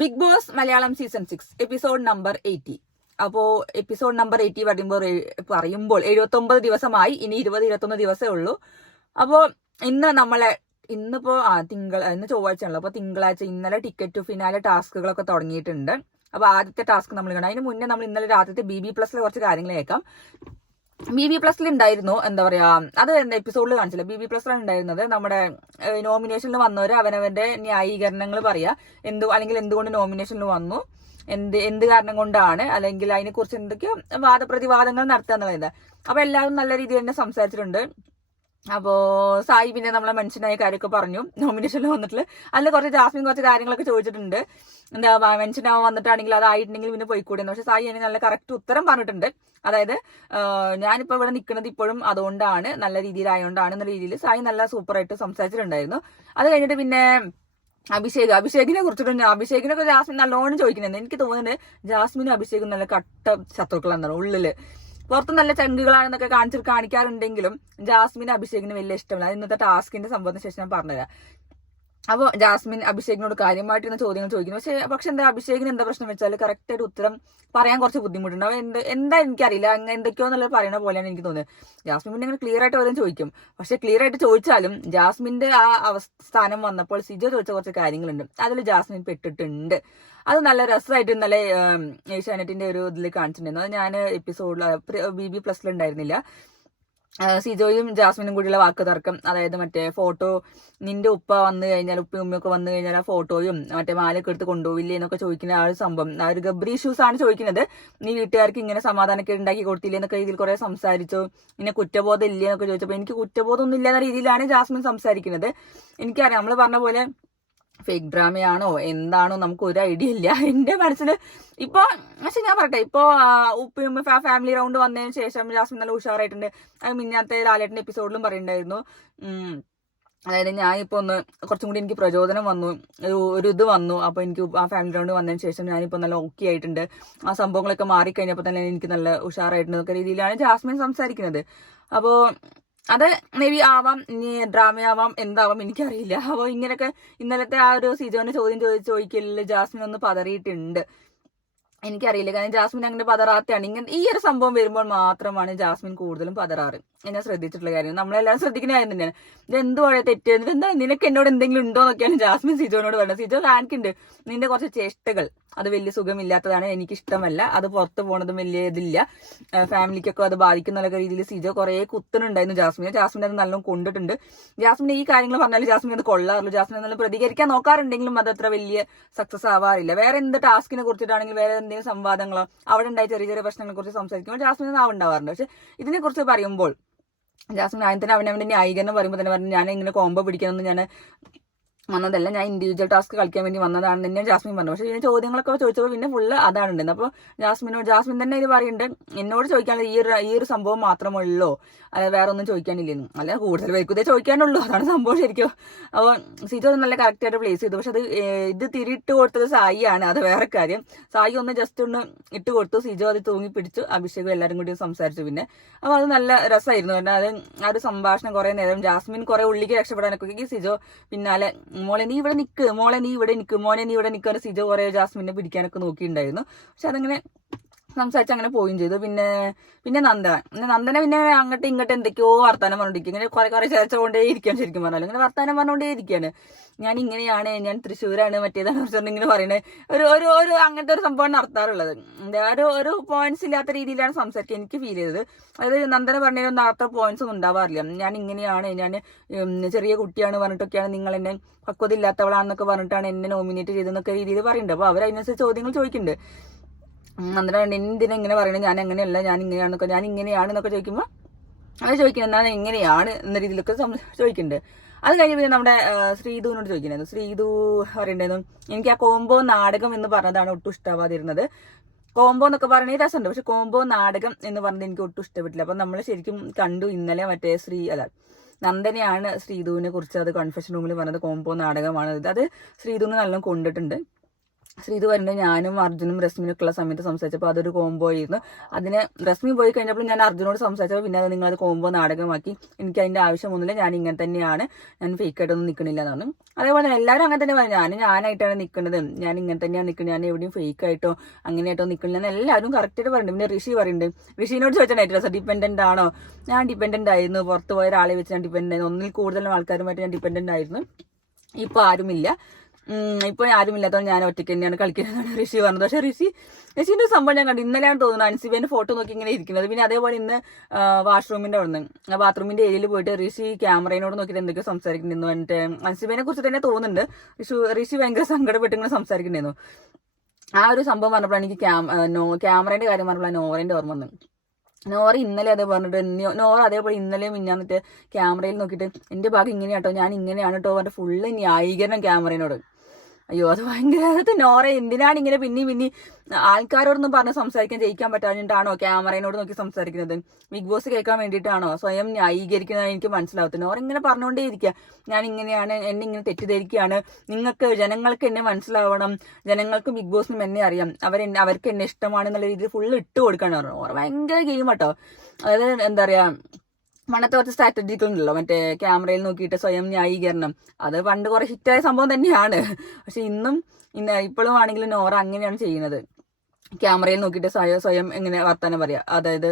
Big Boss Malayalam season 6 episode number 80. അപ്പോ episode number 80 പറയുമ്പോൾ 79 ദിവസമായി. ഇനി 20-21 ദിവസമേ ഉള്ളൂ. അപ്പോ ഇന്നിപ്പോ ഇന്ന് ചൊവ്വാഴ്ചയാണല്ലോ. അപ്പൊ തിങ്കളാഴ്ച ഇന്നലെ ടിക്കറ്റ് ടു ഫിനാലെ ടാസ്കുകളൊക്കെ തുടങ്ങിയിട്ടുണ്ട്. അപ്പൊ ആദ്യത്തെ ടാസ്ക് നമ്മൾ കണ്ടു. അതിന് മുന്നേ നമ്മൾ ഇന്നലെ രാത്രിത്തെ BB പ്ലസിലെ കുറച്ച് കാര്യങ്ങൾ കേൾക്കാം. BB പ്ലസിൽ ഉണ്ടായിരുന്നു, എന്താ പറയാ, അത് എപ്പിസോഡിൽ കാണിച്ചില്ല. BB പ്ലസിലാണ് ഉണ്ടായിരുന്നത്. നമ്മുടെ നോമിനേഷനിൽ വന്നവര് അവനവന്റെ ന്യായീകരണങ്ങൾ പറയാ, അല്ലെങ്കിൽ എന്തുകൊണ്ട് നോമിനേഷനിൽ വന്നു, എന്ത് കാരണം കൊണ്ടാണ്, അല്ലെങ്കിൽ അതിനെ കുറിച്ച് എന്തൊക്കെയോ വാദപ്രതിവാദങ്ങൾ നടത്തുക എന്നുള്ളത്. അപ്പൊ എല്ലാവരും നല്ല രീതിയിൽ തന്നെ സംസാരിച്ചിട്ടുണ്ട്. അപ്പോ സായി പിന്നെ നമ്മളെ മെൻഷനായ കാര്യമൊക്കെ പറഞ്ഞു നോമിനേഷനിൽ വന്നിട്ടുള്ള. അതിൽ ജാസ്മിൻ കുറച്ച് കാര്യങ്ങളൊക്കെ ചോദിച്ചിട്ടുണ്ട്. എന്താ മെൻഷനാവാൻ വന്നിട്ടാണെങ്കിൽ അതായിട്ടുണ്ടെങ്കിൽ പിന്നെ പോയിക്കൂടെന്ന്. പക്ഷെ സായി അതിന് നല്ല കറക്റ്റ് ഉത്തരം പറഞ്ഞിട്ടുണ്ട്. അതായത് ഞാനിപ്പോ ഇവിടെ നിൽക്കുന്നത് ഇപ്പോഴും അതുകൊണ്ടാണ്, നല്ല രീതിയിലായതുകൊണ്ടാണ് എന്ന രീതിയിൽ സായി നല്ല സൂപ്പറായിട്ട് സംസാരിച്ചിട്ടുണ്ടായിരുന്നു. അത് കഴിഞ്ഞിട്ട് പിന്നെ അഭിഷേകിനെ കുറിച്ചിട്ട് അഭിഷേകിനൊക്കെ ജാസ്മിൻ നല്ലോണം ചോദിക്കുന്നുണ്ട്. എനിക്ക് തോന്നുന്നത് ജാസ്മിനും അഭിഷേകും നല്ല കട്ട ശത്രുക്കളാണ് ഉള്ളില്. പുറത്ത് നല്ല ചങ്കുകളാണെന്നൊക്കെ കാണിക്കാറുണ്ടെങ്കിലും ജാസ്മിന് അഭിഷേകിന് വലിയ ഇഷ്ടമല്ല. ഇന്നത്തെ ടാസ്കിന്റെ സംഭവത്തിന് ശേഷം ഞാൻ പറഞ്ഞുതരാം. അപ്പോൾ ജാസ്മിൻ അഭിഷേകിനോട് കാര്യമായിട്ട് ചോദ്യങ്ങൾ ചോദിക്കുന്നു. പക്ഷെ എന്താ അഭിഷേകിന് എന്താ പ്രശ്നം വെച്ചാൽ കറക്റ്റ് ആയിട്ട് ഉത്തരം പറയാൻ കുറച്ച് ബുദ്ധിമുട്ടുണ്ട്. എന്താ എനിക്കറിയില്ല, എന്തൊക്കെയോ എന്നുള്ളത് പറയുന്ന പോലെയാണ് എനിക്ക് തോന്നുന്നത്. ജാസ്മിൻ പിന്നെ ഇങ്ങനെ ക്ലിയർ ആയിട്ട് ഓരോ ചോദിക്കും. പക്ഷെ ക്ലിയർ ആയിട്ട് ചോദിച്ചാലും ജാസ്മിന്റെ ആ സ്ഥാനം വന്നപ്പോൾ സിജോ ചോദിച്ച കുറച്ച് കാര്യങ്ങളുണ്ട്, അതിൽ ജാസ്മിൻ പെട്ടിട്ടുണ്ട്. അത് നല്ല രസമായിട്ട് ഇന്നലെ ഏഷ്യാനെറ്റിന്റെ ഒരു ഇതിൽ കാണിച്ചിട്ടുണ്ടായിരുന്നു. അത് ഞാൻ എപ്പിസോഡിൽ BB പ്ലസിൽ ഉണ്ടായിരുന്നില്ല. സിജോയും ജാസ്മിനും കൂടിയുള്ള വാക്ക് തർക്കം, അതായത് മറ്റേ ഫോട്ടോ, നിന്റെ ഉപ്പ വന്നു കഴിഞ്ഞാൽ, ഉപ്പയും ഉമ്മയൊക്കെ വന്നു കഴിഞ്ഞാൽ ആ ഫോട്ടോയും മറ്റേ മാലയൊക്കെ എടുത്ത് കൊണ്ടുപോയില്ലേ എന്നൊക്കെ ചോദിക്കുന്ന ആ ഒരു സംഭവം, ആ ഒരു ഗബ്രി ഇഷ്യൂസ് ആണ് ചോദിക്കുന്നത്. നീ വീട്ടുകാർക്ക് ഇങ്ങനെ സമാധാനമൊക്കെ ഉണ്ടാക്കി കൊടുത്തില്ലേ എന്നൊക്കെ രീതിയിൽ കുറെ സംസാരിച്ചു. പിന്നെ കുറ്റബോധം ഇല്ലേ എന്നൊക്കെ ചോദിച്ചപ്പോൾ എനിക്ക് കുറ്റബോധം ഒന്നും ഇല്ല എന്ന രീതിയിലാണ് ജാസ്മിൻ സംസാരിക്കുന്നത്. എനിക്കറിയാം, നമ്മൾ പറഞ്ഞ പോലെ ഫേക്ക് ഡ്രാമയാണോ എന്താണോ നമുക്ക് ഒരു ഐഡിയ ഇല്ല എന്റെ മനസ്സിൽ ഇപ്പൊ. പക്ഷെ ഞാൻ പറയട്ടെ, ഇപ്പൊ ഉപ്പയും ഫാമിലി റൗണ്ട് വന്നതിന് ശേഷം ജാസ്മിൻ നല്ല ഉഷാറായിട്ടുണ്ട്. അത് മിന്നാത്തെ ലാലേട്ടന്റെ എപ്പിസോഡിലും പറയുന്നുണ്ടായിരുന്നു. അതായത് ഞാൻ ഇപ്പൊ കുറച്ചും കൂടി എനിക്ക് പ്രചോദനം വന്നു, ഒരു ഇത് വന്നു. അപ്പൊ എനിക്ക് ആ ഫാമിലി റൗണ്ട് വന്നതിന് ശേഷം ഞാനിപ്പോ നല്ല ഓക്കെ ആയിട്ടുണ്ട്. ആ സംഭവങ്ങളൊക്കെ മാറിക്കഴിഞ്ഞപ്പോ തന്നെ എനിക്ക് നല്ല ഉഷാറായിട്ടുണ്ട് എന്നൊക്കെ രീതിയിലാണ് ജാസ്മിൻ സംസാരിക്കുന്നത്. അപ്പോ അത് മേ ബി ആവാം, ഇനി ഡ്രാമയാവാം, എന്താവാം എനിക്കറിയില്ല. അപ്പോൾ ഇങ്ങനെയൊക്കെ ഇന്നലത്തെ ആ ഒരു സിജോനെ ചോദിക്കലിൽ ജാസ്മിൻ ഒന്ന് പതറിയിട്ടുണ്ട്. എനിക്കറിയില്ല, കാരണം ജാസ്മിൻ അങ്ങനെ പതറാത്തയാണ്. ഈ ഒരു സംഭവം വരുമ്പോൾ മാത്രമാണ് ജാസ്മിൻ കൂടുതലും പതറാറ്. ഞാൻ ശ്രദ്ധിച്ചിട്ടുള്ള കാര്യം, നമ്മളെല്ലാവരും ശ്രദ്ധിക്കുന്ന കാര്യം തന്നെയാണ്. ഇത് എന്തുവാഴ തെറ്റ്, എന്താ നിനക്ക് എന്നോട് എന്തെങ്കിലും ഉണ്ടോ എന്നൊക്കെയാണ് ജാസ്മിൻ സിജോനോട് പറയുന്നത്. സിജോ കാണിക്കുന്നുണ്ട്, നിന്റെ കുറച്ച് ചേഷ്ടകൾ അത് വലിയ സുഖമില്ലാത്തതാണ്, എനിക്കിഷ്ടമല്ല, അത് പുറത്ത് പോണതും വലിയ ഇതില്ല, ഫാമിലിക്കൊക്കെ അത് ബാധിക്കുന്ന രീതിയിൽ സിജോ കുറെ കുത്തുന്നുണ്ടായിരുന്നു ജാസ്മിൻ അത് നല്ലോണം കൊണ്ടിട്ടുണ്ട്. ജാസ്മിൻ ഈ കാര്യങ്ങൾ പറഞ്ഞാലും ജാസ്മിൻ അത് കൊള്ളാറില്ല. ജാസ്മിൻ നല്ല പ്രതികരിക്കാൻ നോക്കാറുണ്ടെങ്കിലും അത് അത്ര വലിയ സക്സസ് ആവാറില്ല. വേറെ എന്ത് ടാസ്കിനെ കുറിച്ചിട്ടാണെങ്കിൽ, വേറെ എന്തെങ്കിലും സംവാദങ്ങളോ അവിടെ ഉണ്ടായ ചെറിയ ചെറിയ പ്രശ്നങ്ങളെ കുറിച്ച് സംസാരിക്കുമ്പോൾ ജാസ്മിൻ നാവുണ്ടാവാറുണ്ട്. പക്ഷെ ഇതിനെ കുറിച്ച് പറയുമ്പോൾ ജാസ്മിൻ ആദ്യം തന്നെ അവനവന്റെ ന്യായീകരണം പറയുമ്പോൾ തന്നെ പറഞ്ഞു, ഞാൻ ഇങ്ങനെ കോംബോ പിടിക്കാനൊന്നും ഞാൻ വന്നതല്ല, ഞാൻ ഇൻഡിവിജ്വൽ ടാസ്ക് കളിക്കാൻ വേണ്ടി വന്നതാണ് തന്നെ ജാസ്മിൻ പറഞ്ഞു. പക്ഷെ ഇതിന് ചോദ്യങ്ങളൊക്കെ ചോദിച്ചപ്പോൾ പിന്നെ ഫുള്ള് അതാണ് ഉണ്ടായിരുന്നത്. അപ്പോൾ ജാസ്മിൻ തന്നെ ഇത് പറയുന്നുണ്ട്, എന്നോട് ചോദിക്കാനുള്ളത് ഈ ഒരു സംഭവം മാത്രമുള്ളൂ, അതായത് വേറെ ഒന്നും ചോദിക്കാനില്ലെന്നു. അല്ല, കൂടുതൽ പേർക്ക് ഇതേ ചോദിക്കാനുള്ളൂ, അതാണ് സംഭവം ശരിക്കും. അപ്പോൾ സിജോ നല്ല കറക്റ്റായിട്ട് പ്ലേസ് ചെയ്തു. പക്ഷെ ഇത് തിരിയിട്ട് കൊടുത്തത് സായിയാണ്, അത് വേറെ കാര്യം. സായി ജസ്റ്റ് ഒന്ന് ഇട്ട് കൊടുത്തു, സിജോ അത് തൂങ്ങി പിടിച്ചു, അഭിഷേകും എല്ലാവരും കൂടി സംസാരിച്ചു. പിന്നെ അപ്പോൾ അത് നല്ല രസമായിരുന്നു. അത് ആ ഒരു സംഭാഷണം കുറെ നേരം ജാസ്മിൻ കുറെ ഉള്ളിക്ക് രക്ഷപ്പെടാനൊക്കെ സിജോ പിന്നാലെ, മോളെ നീ ഇവിടെ നിൽക്ക്, മോളെ നീ ഇവിടെ നിൽക്ക്, മോനെ നീ ഇവിടെ നിൽക്കാൻ സിജോ കുറെ ജാസ്മിനെ പിടിക്കാനൊക്കെ നോക്കിയിട്ടുണ്ടായിരുന്നു. പക്ഷെ അതങ്ങനെ സംസാരിച്ച് അങ്ങനെ പോവുകയും ചെയ്തു. പിന്നെ നന്ദന പിന്നെ അങ്ങോട്ടും ഇങ്ങോട്ടും എന്തൊക്കെയോ വർത്താനം പറഞ്ഞോണ്ടിരിക്കും. ഇങ്ങനെ കുറെ ചേർച്ചുകൊണ്ടേ ഇരിക്കുകയാണ്. ശരിക്കും പറഞ്ഞാൽ ഇങ്ങനെ വർത്താനം പറഞ്ഞുകൊണ്ടേ ഇരിക്കുകയാണ്. ഞാൻ ഇങ്ങനെയാണ്, ഞാൻ തൃശ്ശൂരാണ്, മറ്റേതാണ് ഇങ്ങനെ പറയുന്നത്. ഒരു അങ്ങനത്തെ ഒരു സംഭവം നടത്താറുള്ളത്. ഒരു പോയിന്റ്സ് ഇല്ലാത്ത രീതിയിലാണ് സംസാരിക്കുക, എനിക്ക് ഫീൽ ചെയ്തത്. അതായത് നന്ദന പറഞ്ഞതിനൊന്നും അത്ര പോയിന്റ്സ് ഒന്നും ഉണ്ടാവാറില്ല. ഞാൻ ഇങ്ങനെയാണ്, ഞാൻ ചെറിയ കുട്ടിയാണ് പറഞ്ഞിട്ടൊക്കെയാണ് നിങ്ങൾ എന്നെ പക്വത ഇല്ലാത്തവളാണെന്നൊക്കെ പറഞ്ഞിട്ടാണ് എന്നെ നോമിനേറ്റ് ചെയ്തതെന്നൊക്കെ രീതിയിൽ പറയുന്നുണ്ട്. അപ്പോൾ അവരതിനനുസരിച്ച് ചോദ്യങ്ങൾ ചോദിക്കുന്നുണ്ട്. നന്ദന എന്തിനാ ഇങ്ങനെ പറയണത്, ഞാൻ അങ്ങനെയല്ല, ഞാൻ ഇങ്ങനെയാണെന്നൊക്കെ ചോദിക്കുമ്പോൾ അവർ ചോദിക്കുന്നത് എന്താണ് എങ്ങനെയാണ് എന്ന രീതിയിലൊക്കെ ചോദിക്കുന്നുണ്ട്. അത് കഴിഞ്ഞ് പിന്നെ നമ്മുടെ ശ്രീധുവിനോട് ചോദിക്കുന്നുണ്ടായിരുന്നു. ശ്രീധു പറയണ്ടായിരുന്നു, എനിക്ക് ആ കോംബോ നാടകം എന്ന് പറഞ്ഞതാണ് ഒട്ടും ഇഷ്ടമാവാതിരുന്നത്. കോംബോ എന്നൊക്കെ പറഞ്ഞ രസമുണ്ട്, പക്ഷെ കോംബോ നാടകം എന്ന് പറഞ്ഞത് എനിക്ക് ഒട്ടും ഇഷ്ടപ്പെട്ടില്ല. അപ്പം നമ്മൾ ശരിക്കും കണ്ടു ഇന്നലെ മറ്റേ നന്ദനയാണ് ശ്രീധുവിനെ കുറിച്ച് അത് കൺഫെഷൻ റൂമിൽ പറഞ്ഞത് കോംബോ നാടകമാണ്. അത് ശ്രീധുവിന് നല്ലോണം കൊണ്ടിട്ടുണ്ട്. ശ്രീതു വരുന്നുണ്ട്. ഞാനും അർജുനും രശ്മിനൊക്കെ ഉള്ള സമയത്ത് സംസാരിച്ചപ്പോൾ അതൊരു കോംബോ ആയിരുന്നു. അതിന് രശ്മി പോയി കഴിഞ്ഞപ്പോൾ ഞാൻ അർജുനോട് സംസാരിച്ചപ്പോൾ പിന്നെ അത് നിങ്ങളത് കോംബോ നാടകമാക്കി. എനിക്ക് അതിന്റെ ആവശ്യമൊന്നുമില്ല, ഞാൻ ഇങ്ങനെ തന്നെയാണ്, ഞാൻ ഫേക്ക് ആയിട്ടൊന്നും നിൽക്കണില്ല എന്നാണ്. അതേപോലെ തന്നെ എല്ലാവരും അങ്ങനെ തന്നെ പറഞ്ഞു, ഞാനായിട്ടാണ് നിൽക്കുന്നത്, ഞാൻ ഇങ്ങനെ തന്നെയാണ് നിൽക്കുന്നത്, ഞാൻ എവിടെയും ഫേക്ക് ആയിട്ടോ അങ്ങനെയായിട്ടോ നിൽക്കണില്ല എന്ന് എല്ലാവരും കറക്റ്റായിട്ട് പറയുന്നുണ്ട്. പിന്നെ ഋഷി പറയുന്നുണ്ട്, ഋഷിനോട് ചോദിച്ചാൽ ഡിപ്പെൻഡന്റ് ആണോ? ഞാൻ ഡിപ്പെൻഡന്റ് ആയിരുന്നു, പുറത്ത് പോയ ഒരാളെ വെച്ച് ഞാൻ ഡിപ്പെൻഡന്റ് ആയിരുന്നു, ഒന്നിൽ കൂടുതൽ ആൾക്കാരുമായിട്ട് ഞാൻ ഡിപ്പെൻഡന്റ് ആയിരുന്നു. ഇപ്പൊ ആരുമില്ല, ഇപ്പൊ ആരുമില്ലാത്തതുകൊണ്ട് ഞാൻ ഒറ്റയ്ക്ക് തന്നെയാണ് കളിക്കുന്നതാണ് ഋഷി പറഞ്ഞത്. പക്ഷെ ഋഷിന്റെ സംഭവം ഞാൻ കണ്ടു, ഇന്നലെയാണ് തോന്നുന്നത് അൻസിബേന്റെ ഫോട്ടോ നോക്കി ഇങ്ങനെ ഇരിക്കുന്നത്. പിന്നെ അതേപോലെ ഇന്ന് വാഷ്റൂമിന്റെ അവിടെ നിന്ന് ബാത്റൂമിന്റെ ഏരിയയിൽ പോയിട്ട് ഋഷി ക്യാമറയോട് നോക്കിയിട്ട് എന്തൊക്കെയോ സംസാരിക്കുന്നുണ്ടെന്ന് പറഞ്ഞിട്ട് അൻസിബേനെ കുറിച്ച് തന്നെ തോന്നുന്നുണ്ട്. ഋഷി ഭയങ്കര സങ്കടപ്പെട്ട് ഇങ്ങനെ സംസാരിക്കുന്നുണ്ടായിരുന്നു. ആ ഒരു സംഭവം പറഞ്ഞപ്പോഴാണ് എനിക്ക് ക്യാമറയുടെ കാര്യം പറഞ്ഞപ്പോൾ നോറേന്റെ ഓർമ്മ വന്നു. നോറ ഇന്നലെ അതേ പറഞ്ഞിട്ട് നോറ അതേപോലെ ഇന്നലെ മിഞ്ഞാന്നിട്ട് ക്യാമറയിൽ നോക്കിയിട്ട് എന്റെ ഭാഗം ഇങ്ങനെയാട്ടോ, ഞാൻ ഇങ്ങനെയാണ് കേട്ടോ പറഞ്ഞിട്ട് ഫുള്ള് ന്യായീകരണം ക്യാമറയോട്. അയ്യോ അത് ഭയങ്കര നോറ എന്തിനാണ് ഇങ്ങനെ പിന്നെ ആൾക്കാരോടൊന്നും പറഞ്ഞ് സംസാരിക്കാൻ ജയിക്കാൻ പറ്റാഞ്ഞിട്ടാണോ ക്യാമറയോട് നോക്കി സംസാരിക്കുന്നത്? ബിഗ് ബോസ് കേൾക്കാൻ വേണ്ടിയിട്ടാണോ? സ്വയം ന്യായീകരിക്കുന്നത് എനിക്ക് മനസ്സിലാവത്തില്ല. നോറ ഇങ്ങനെ പറഞ്ഞുകൊണ്ടേ ഇരിക്കുക, ഞാൻ ഇങ്ങനെയാണ്, എന്നെ ഇങ്ങനെ തെറ്റിദ്ധരിക്കുകയാണ്, ജനങ്ങൾക്ക് എന്നെ മനസ്സിലാവണം, ജനങ്ങൾക്ക് ബിഗ് ബോസിനും എന്നെ അറിയാം, അവർക്ക് എന്നെ ഇഷ്ടമാണെന്നുള്ള രീതിയിൽ ഫുള്ള് ഇട്ട് കൊടുക്കാണ് നോറ. ഭയങ്കര ഗെയിം കേട്ടോ. അതായത് എന്താ പറയാ, പണ്ടത്തെ കുറച്ച് സ്ട്രാറ്റജികളുണ്ടല്ലോ, മറ്റേ ക്യാമറയിൽ നോക്കിയിട്ട് സ്വയം ന്യായീകരണം, അത് പണ്ട് കുറെ ഹിറ്റായ സംഭവം തന്നെയാണ്. പക്ഷെ ഇപ്പോഴും ആണെങ്കിലും നോറ അങ്ങനെയാണ് ചെയ്യുന്നത്. ക്യാമറയിൽ നോക്കിയിട്ട് സ്വയം എങ്ങനെ വർത്താനം പറയാ, അതായത്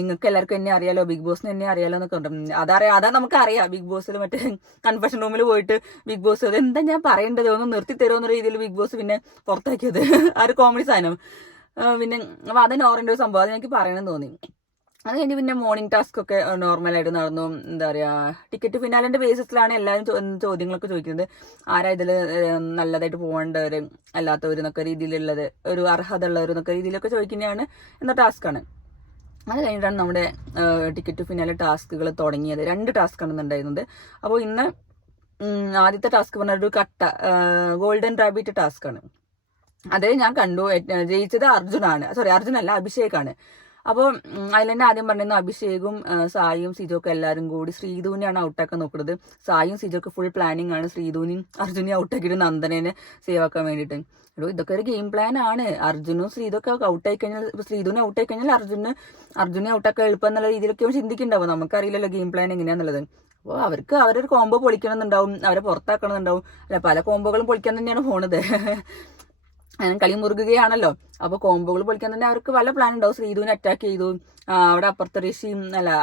നിങ്ങൾക്ക് എല്ലാവർക്കും എന്നെ അറിയാലോ, ബിഗ് ബോസിന് എന്നെ അറിയാലോ എന്നൊക്കെ ഉണ്ട്. അതാ നമുക്കറിയാം. ബിഗ് ബോസിൽ മറ്റേ കൺഫെഷൻ റൂമിൽ പോയിട്ട് ബിഗ് ബോസ് എന്താ ഞാൻ പറയേണ്ടത് ഒന്ന് നിർത്തി തരുമെന്ന രീതിയിൽ ബിഗ് ബോസ് പിന്നെ പുറത്താക്കിയത് ആ ഒരു കോമഡി സാധനം. പിന്നെ അപ്പൊ അത് നോറിന്റെ ഒരു സംഭവം, അത് എനിക്ക് പറയണമെന്ന് തോന്നി. അത് കഴിഞ്ഞ് പിന്നെ മോർണിംഗ് ടാസ്ക് ഒക്കെ നോർമലായിട്ട് നടന്നു. എന്താ പറയാ, ടിക്കറ്റ് ഫിനാലിന്റെ ബേസിസിലാണ് എല്ലാവരും ചോദ്യങ്ങളൊക്കെ ചോദിക്കുന്നത്. ആരാ ഇതില് നല്ലതായിട്ട് പോകേണ്ടവര് അല്ലാത്തവരെന്നൊക്കെ രീതിയിലുള്ളത്, ഒരു അർഹത ഉള്ളവരെന്നൊക്കെ രീതിയിലൊക്കെ ചോദിക്കുന്നതാണ് എന്ന ടാസ്ക്കാണ്. അത് കഴിഞ്ഞിട്ടാണ് നമ്മുടെ ടിക്കറ്റ് ഫിനാലെ ടാസ്കുകൾ തുടങ്ങിയത്. 2 ടാസ്ക്കാണ് ഉണ്ടായിരുന്നത്. അപ്പോൾ ഇന്ന് ആദ്യത്തെ ടാസ്ക് പറഞ്ഞ ഒരു ഗോൾഡൻ റാബിറ്റ് ടാസ്ക്കാണ്. അത് ഞാൻ കണ്ടു. ജയിച്ചത് അർജുനല്ല, അഭിഷേകാണ്. അപ്പോൾ അതിൽ തന്നെ ആദ്യം പറഞ്ഞിരുന്നു അഭിഷേകും സായിയും സിജോക്കും എല്ലാവരും കൂടി ശ്രീധുവിനെയാണ് ഔട്ടാക്കാൻ നോക്കുന്നത്. സായും സിജോക്ക് ഫുൾ പ്ലാനിങ് ആണ് ശ്രീധുവിനെയും അർജുനെയും ഔട്ടാക്കിയിട്ട് നന്ദനെ സേവ് ആക്കാൻ വേണ്ടിയിട്ട്. ഇതൊക്കെ ഒരു ഗെയിം പ്ലാൻ ആണ്. അർജുനും ശ്രീധുവൊക്കെ ഔട്ടായി കഴിഞ്ഞാൽ, ശ്രീധുവിനെ ഔട്ടായി കഴിഞ്ഞാൽ അർജുനെ ഔട്ടാക്കാൻ എളുപ്പം എന്നുള്ള രീതിയിലൊക്കെ ചിന്തിക്കുന്നുണ്ടാവും. നമുക്കറിയില്ലല്ലോ ഗെയിം പ്ലാൻ എങ്ങനെയാന്നുള്ളത്. അപ്പോൾ അവർക്ക് അവരൊരു കോംബോ പൊളിക്കണമെന്നുണ്ടാവും, അവരെ പുറത്താക്കണമെന്നുണ്ടാവും. അല്ല, പല കോംബോകളും പൊളിക്കാൻ തന്നെയാണ് പോണത്. കളി മുറുകുകയാണല്ലോ. അപ്പൊ കോംബോകൾ പൊളിക്കാൻ തന്നെ അവർക്ക് പല പ്ലാൻ ഉണ്ടാവും. ശ്രീധുവിനെ അറ്റാക്ക് ചെയ്തു, അവിടെ അപ്പുറത്തെ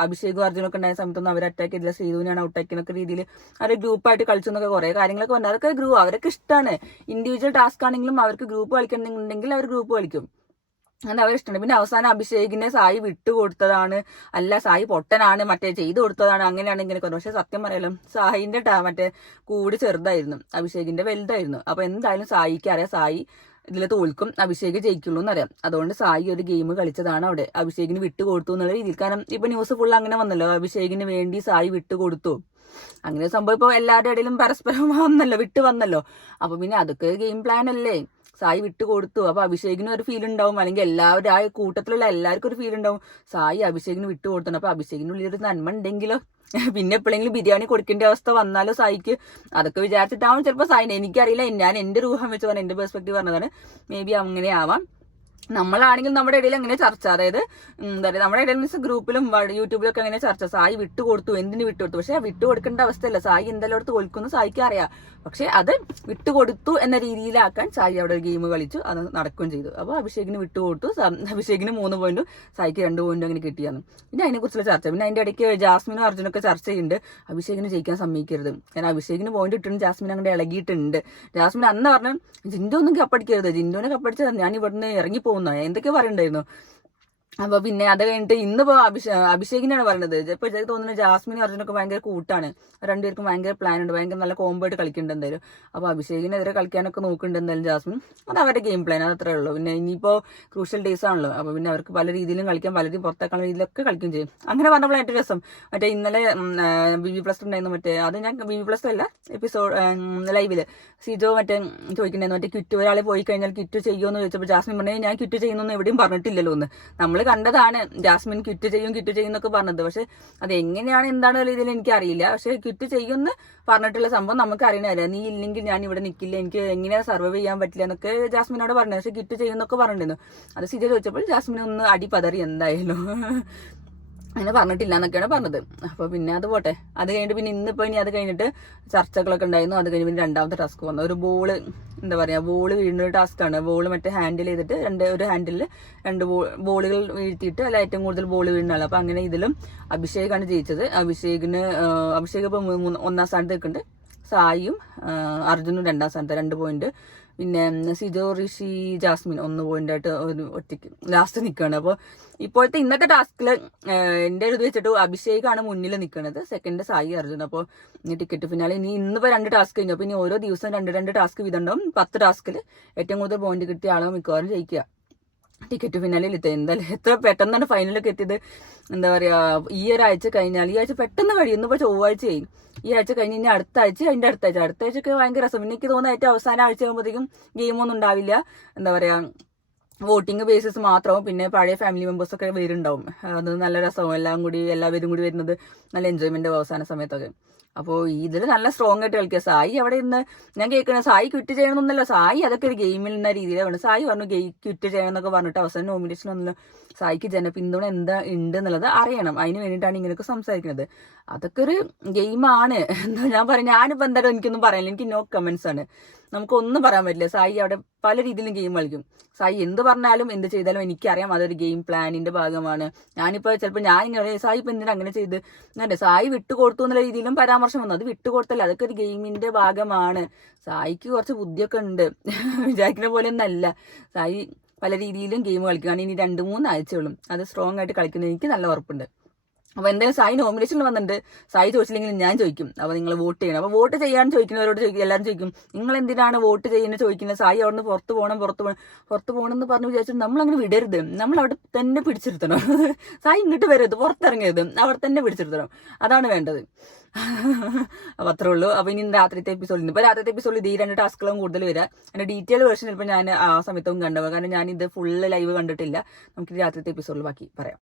അഭിഷേകും അർജുനൊക്കെ ഉണ്ടായ സമയത്തൊന്നും അവർ അറ്റാക്ക് ചെയ്തില്ല, ശ്രീധുവിനാണ് ഔട്ടാക്കിയെന്നൊക്കെ രീതിയിൽ അവർ ഗ്രൂപ്പായിട്ട് കളിച്ചു എന്നൊക്കെ കുറെ കാര്യങ്ങളൊക്കെ വന്നു. അതൊക്കെ അവർക്ക് ഇഷ്ടമാണ്. ഇൻഡിവിജ്വൽ ടാസ്ക് ആണെങ്കിലും അവർക്ക് ഗ്രൂപ്പ് കളിക്കണമെന്നുണ്ടെങ്കിൽ അവർ ഗ്രൂപ്പ് കളിക്കും, അങ്ങനെ അവരിഷ്ടമാണ്. പിന്നെ അവസാനം അഭിഷേകിനെ സായി വിട്ടുകൊടുത്തതാണ്, അല്ല സായി പൊട്ടനാണ്, മറ്റേ ചെയ്തു കൊടുത്തതാണ്, അങ്ങനെയാണ് ഇങ്ങനെ. പക്ഷെ സത്യം പറയാലോ, സായിന്റെ മറ്റേ കൂടി ചെറുതായിരുന്നു, അഭിഷേകിന്റെ വലുതായിരുന്നു. അപ്പൊ എന്തായാലും സായിക്ക് അറിയാം സായി ഇതിൽ തോൽക്കും, അഭിഷേക് ജയിക്കുള്ളൂ എന്നറിയാം. അതുകൊണ്ട് സായി ഒരു ഗെയിം കളിച്ചതാണ് അവിടെ, അഭിഷേകിന് വിട്ടുകൊടുത്തു എന്നുള്ള രീതിയിൽ. കാരണം ഇപ്പൊ ന്യൂസ് ഫുൾ അങ്ങനെ വന്നല്ലോ, അഭിഷേകിന് വേണ്ടി സായി വിട്ടുകൊടുത്തു, അങ്ങനെ സംഭവം ഇപ്പൊ എല്ലാവരുടെ ഇടയിലും പരസ്പരം വന്നല്ലോ. അപ്പൊ പിന്നെ അതൊക്കെ ഗെയിം പ്ലാൻ അല്ലേ. സായി വിട്ടുകൊടുത്തു, അപ്പൊ അഭിഷേകിനും ഒരു ഫീൽ ഉണ്ടാവും, അല്ലെങ്കിൽ എല്ലാവരും ആ കൂട്ടത്തിലുള്ള എല്ലാവർക്കും ഒരു ഫീൽ ഉണ്ടാവും, സായി അഭിഷേകിന് വിട്ടുകൊടുത്തു. അപ്പൊ അഭിഷേകിനുള്ളിൽ ഒരു നന്മ ഉണ്ടെങ്കിലോ, പിന്നെ എപ്പോഴെങ്കിലും ബിരിയാണി കൊടുക്കേണ്ട അവസ്ഥ വന്നാലോ സായിക്ക്, അതൊക്കെ വിചാരിച്ചിട്ടാവും ചിലപ്പോൾ സായിന്. എനിക്കറിയില്ല, ഞാൻ എന്റെ ഒരു ഊഹം വെച്ച് പറഞ്ഞ, എന്റെ പെർസ്പെക്റ്റീവ് പറഞ്ഞതാണ്. മേ ബി അങ്ങനെ ആവാം. നമ്മളാണെങ്കിൽ നമ്മുടെ ഇടയിൽ അങ്ങനെ ചർച്ച, അതായത് എന്താ പറയുക, നമ്മുടെ ഇടയിൽ മീൻസ് ഗ്രൂപ്പിലും യൂട്യൂബിലൊക്കെ അങ്ങനെ ചർച്ച, സായി വിട്ടുകൊടുത്തു, എന്തിനു വിട്ടുകൊടുത്തു. പക്ഷെ വിട്ടുകൊടുക്കേണ്ട അവസ്ഥയല്ല, സായി എന്തായാലും അവിടെ തോൽക്കുന്നു സായിക്ക് അറിയാം. പക്ഷെ അത് വിട്ടുകൊടുത്തു എന്ന രീതിയിലാക്കാൻ സായി അവിടെ ഒരു ഗെയിം കളിച്ചു, അത് നടക്കുകയും ചെയ്തു. അപ്പോൾ അഭിഷേകിന് വിട്ടുകൊടുത്തു, അഭിഷേകിന് 3 പോയിന്റും സായിക്ക് 2 പോയിന്റും അങ്ങനെ കിട്ടിയാണ്. പിന്നെ അതിനെക്കുറിച്ചുള്ള ചർച്ച. പിന്നെ അതിന്റെ ഇടയ്ക്ക് ജാസ്മിനും അർജുനൊക്കെ ചർച്ച ചെയ്യുന്നുണ്ട്, അഭിഷേകിന് ജയിക്കാൻ സമ്മതിക്കരുത്, കാരണം അഭിഷേകിന് പോയിന്റ് ഇട്ടുണ്ട്, ജാസ്മിൻ അങ്ങനെ ഇളകിയിട്ടുണ്ട്. ജാസ്മിൻ അന്ന് പറഞ്ഞു ജിൻഡോ ഒന്നും കപ്പടിക്കരുത്, ജിൻഡോനെ കപ്പടിച്ചത് ഞാൻ ഇവിടുന്ന് ഇറങ്ങിപ്പോകുന്നു എന്തൊക്കെ പറയണ്ടായിരുന്നു. അപ്പൊ പിന്നെ അത് കഴിഞ്ഞിട്ട് ഇന്നിപ്പോ അഭിഷേകിനാണ് പറയുന്നത്. ഇപ്പൊ തോന്നുന്നു ജാസ്മിനും അർജുനൊക്കെ ഭയങ്കര കൂട്ടാണ്, രണ്ടുപേർക്കും ഭയങ്കര പ്ലാൻ ഉണ്ട്, ഭയങ്കര നല്ല കോംബോ ആയിട്ട് കളിക്കുന്നുണ്ട് എന്തായാലും. അപ്പൊ അഭിഷേകിനെതിരെ കളിക്കാനൊക്കെ നോക്കുന്നുണ്ട് എന്തായാലും ജാസ്മിൻ, അത് അവരുടെ ഗെയിം പ്ലാൻ, അത് അത്രേ ഉള്ളൂ. പിന്നെ ഇനിയിപ്പോ ക്രൂഷ്യൽ ഡേയ്സ് ആണല്ലോ, അപ്പൊ പിന്നെ അവർക്ക് പല രീതിയിലും കളിക്കാം, പലരും പുറത്താക്കാനുള്ള രീതിയിലൊക്കെ കളിക്കുകയും ചെയ്യും. അങ്ങനെ പറഞ്ഞപ്പോൾ ഏറ്റവും രസം മറ്റേ ഇന്നലെ BB+ ഉണ്ടായിരുന്നു, മറ്റേ അത് ഞാൻ BB+ അല്ല എപ്പിസോഡ് ലൈവില് സിജോ മറ്റേ ചോദിക്കണ്ടായിരുന്നു, മറ്റേ ക്വിറ്റ് ഒരാളെ പോയി കഴിഞ്ഞാൽ ക്വിറ്റ് ചെയ്യുമോ എന്ന് ചോദിച്ചപ്പോൾ ജാസ്മിൻ പറഞ്ഞാൽ ഞാൻ ക്വിറ്റ് ചെയ്യുന്നൊന്നും എവിടെയും പറഞ്ഞിട്ടില്ലല്ലോ എന്ന്. നമ്മൾ കണ്ടതാണ് ജാസ്മിൻ ക്വിറ്റ് ചെയ്യും എന്നൊക്കെ പറഞ്ഞത്. പക്ഷെ അത് എങ്ങനെയാണ് എന്താണ് ഇതിൽ എനിക്ക് അറിയില്ല. പക്ഷെ ക്വിറ്റ് ചെയ്യുമെന്ന് പറഞ്ഞിട്ടുള്ള സംഭവം നമുക്ക് അറിയണമല്ല. നീ ഇല്ലെങ്കിൽ ഞാൻ ഇവിടെ നിൽക്കില്ല, എനിക്ക് എങ്ങനെയാ സർവൈവ് ചെയ്യാൻ പറ്റില്ല എന്നൊക്കെ ജാസ്മിനോട് പറഞ്ഞു. പക്ഷെ ക്വിറ്റ് ചെയ്യുന്നൊക്കെ പറഞ്ഞിരുന്നു. അത് സിജ ചോദിച്ചപ്പോൾ ജാസ്മിൻ ഒന്ന് അടി പതറി എന്തായാലും. അങ്ങനെ പറഞ്ഞിട്ടില്ല എന്നൊക്കെയാണ് പറഞ്ഞത്. അപ്പൊ പിന്നെ അത് പോട്ടെ. അത് കഴിഞ്ഞിട്ട് പിന്നെ ഇന്നിപ്പോ ഇനി അത് കഴിഞ്ഞിട്ട് ചർച്ചകളൊക്കെ ഉണ്ടായിരുന്നു. അത് കഴിഞ്ഞ് പിന്നെ രണ്ടാമത്തെ ടാസ്ക് വന്നു. ഒരു ബോള് എന്താ പറയാ, ബോള് വീഴുന്ന ഒരു ടാസ്ക്കാണ്. ബോള് മറ്റേ ഹാൻഡിൽ ചെയ്തിട്ട് ഒരു ഹാൻഡിലിൽ രണ്ട് ബോളുകൾ വീഴ്ത്തിയിട്ട് അല്ല ഏറ്റവും കൂടുതൽ ബോൾ വീഴുന്ന ആൾ. അപ്പൊ അങ്ങനെ ഇതിലും അഭിഷേകാണ് ജയിച്ചത്. അഭിഷേക് ഇപ്പൊ 1ാം സ്ഥാനത്ത് നിൽക്കുന്നുണ്ട്. സായിയും അർജുനും 2ാം സ്ഥാനത്ത് 2 പോയിന്റ്. പിന്നെ സിജോ, ഋഷി, ജാസ്മിൻ 1 പോയിന്റ് ആയിട്ട് ഒരു ഒറ്റയ്ക്ക് ലാസ്റ്റ് നിൽക്കുകയാണ്. അപ്പോൾ ഇപ്പോഴത്തെ ഇന്നത്തെ ടാസ്കില് എന്റെ ഇത് വെച്ചിട്ട് അഭിഷേകാണ് മുന്നിൽ നിൽക്കുന്നത്, സെക്കൻഡ് സായി, അർജുൻ. അപ്പോൾ ടിക്കറ്റ് ഫിനാലെ ഇന്നിപ്പോ 2 ടാസ്ക് കഴിഞ്ഞു. അപ്പൊ ഇനി ഓരോ ദിവസം 2 ടാസ്ക് വീതമുണ്ടാവും. 10 ടാസ്കിൽ ഏറ്റവും കൂടുതൽ പോയിന്റ് കിട്ടിയ ആളോ മിക്കവാറും ജയിക്കുക. ടിക്കറ്റ് ഫിനാലിൽ എന്തായാലും എത്ര പെട്ടെന്നാണ് ഫൈനലൊക്കെ എത്തിയത്. എന്താ പറയാ, ഈ ഒരാഴ്ച കഴിഞ്ഞാൽ ഈ ആഴ്ച പെട്ടെന്ന് കഴിയും. ഇന്നിപ്പോ ചൊവ്വാഴ്ചയായി. ഈ ആഴ്ച കഴിഞ്ഞ് ഇനി അടുത്ത ആഴ്ച അടുത്ത ആഴ്ചയൊക്കെ ഭയങ്കര രസം. എനിക്ക് തോന്നുന്നു ഏറ്റവും അവസാന ആഴ്ച ആകുമ്പോഴത്തേക്കും ഗെയിമൊന്നും ഉണ്ടാവില്ല. എന്താ പറയാ, വോട്ടിംഗ് ബേസിസ് മാത്രവും പിന്നെ പഴയ ഫാമിലി മെമ്പേഴ്സ് ഒക്കെ വരുന്നുണ്ടാവും. അത് നല്ല രസവും എല്ലാവരും കൂടി വരുന്നത് നല്ല എൻജോയ്മെന്റ് അവസാന സമയത്തൊക്കെ. അപ്പോൾ ഇതിൽ നല്ല സ്ട്രോങ് ആയിട്ട് കളിക്കുക. സായി അവിടെ ഇന്ന് ഞാൻ കേൾക്കണേ സായി ക്വിറ്റ് ചെയ്യണമെന്നല്ല, സായി അതൊക്കെ ഒരു ഗെയിമിൽ നിന്ന രീതിയിലാണ്. സായി പറഞ്ഞു ക്വിറ്റ് ചെയ്യണം എന്നൊക്കെ പറഞ്ഞിട്ട് അവസാനം നോമിനേഷൻ ഒന്നുമില്ല. സായിക്ക് ജനപിന്തുണ എന്താ ഉണ്ട് എന്നുള്ളത് അറിയണം. അതിന് വേണ്ടിയിട്ടാണ് ഇങ്ങനെയൊക്കെ സംസാരിക്കുന്നത്. അതൊക്കെ ഒരു ഗെയിമാണ്. എന്താ ഞാൻ പറയാം, ഞാനിപ്പോൾ എന്തായാലും എനിക്കൊന്നും പറയാനില്ല. എനിക്ക് നോ കമന്റ്സ് ആണ്. നമുക്കൊന്നും പറയാൻ പറ്റില്ല. സായി അവിടെ പല രീതിയിലും ഗെയിം കളിക്കും. സായി എന്ത് പറഞ്ഞാലും എന്ത് ചെയ്താലും എനിക്കറിയാം അതൊരു ഗെയിം പ്ലാനിന്റെ ഭാഗമാണ്. ഞാനിപ്പോൾ ചിലപ്പോൾ ഇങ്ങനെ സായി ഇപ്പൊ എന്തിനാ അങ്ങനെ ചെയ്ത് എന്നെ സായി വിട്ടുകൊടുത്തു എന്നുള്ള രീതിയിലും പരാമർശം വന്നു. അത് വിട്ടുകൊടുത്തല്ല, അതൊക്കെ ഒരു ഗെയിമിന്റെ ഭാഗമാണ്. സായിക്ക് കുറച്ച് ബുദ്ധിയൊക്കെ ഉണ്ട്, വിചാരിക്കുന്ന പോലെ ഒന്നല്ല. സായി പല രീതിയിലും ഗെയിം കളിക്കുകയാണ്. ഇനി 2-3 ആഴ്ചകളും അത് സ്ട്രോങ് ആയിട്ട് കളിക്കുന്നത് എനിക്ക് നല്ല ഉറപ്പുണ്ട്. അപ്പൊ എന്തായാലും സായി നോമിനേഷനിൽ വന്നിട്ടുണ്ട്. സായി ചോദിച്ചില്ലെങ്കിൽ ഞാൻ ചോദിക്കും. അപ്പൊ നിങ്ങൾ വോട്ട് ചെയ്യണം. അപ്പൊ വോട്ട് ചെയ്യാൻ ചോദിക്കുന്നവരോട് എല്ലാവരും ചോദിക്കും, നിങ്ങൾ എന്തിനാണ് വോട്ട് ചെയ്യുന്നത് ചോദിക്കുന്നത്. സായി അവിടുന്ന് പുറത്ത് പോകണം എന്ന് പറഞ്ഞു വിചാരിച്ചിട്ട് നമ്മൾ അങ്ങനെ വിടരുത്. നമ്മൾ അവിടെ തന്നെ പിടിച്ചിരുത്തണം. സായി ഇങ്ങോട്ട് വരരുത്, പുറത്തിറങ്ങരുത്, അവിടെ തന്നെ പിടിച്ചിരുത്തണം. അതാണ് വേണ്ടത്. അപ്പൊ അത്രേ ഉള്ളൂ. അപ്പൊ ഇനി രാത്രിത്തെ എപ്പിസോഡിൽ ഈ 2 ടാസ്കുകളും കൂടുതൽ വരിക. അതിന്റെ ഡീറ്റെയിൽ വേർഷൻ ചിലപ്പോൾ ഞാൻ ആ സമയത്തും കണ്ടുപോകും. കാരണം ഞാൻ ഇത് ഫുള്ള് ലൈവ് കണ്ടിട്ടില്ല. നമുക്ക് രാത്രിത്തെ എപ്പിസോഡിൽ ബാക്കി പറയാം.